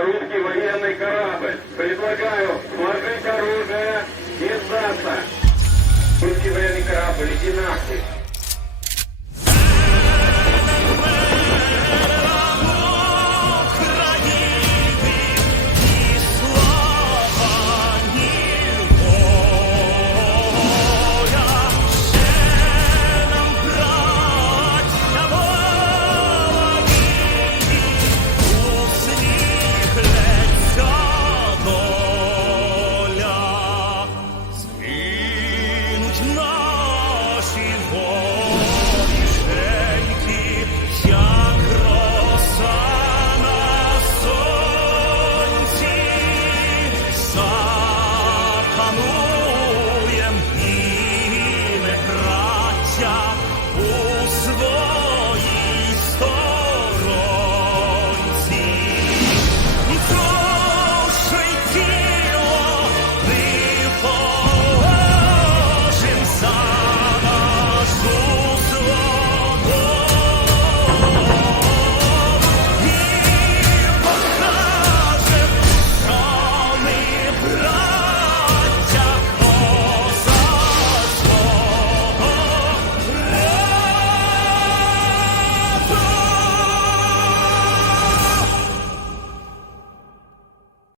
русский военный корабль. Предлагаю сложить оружие нет, нет, нет. и сдаться. Русский военный корабль, иди нахуй.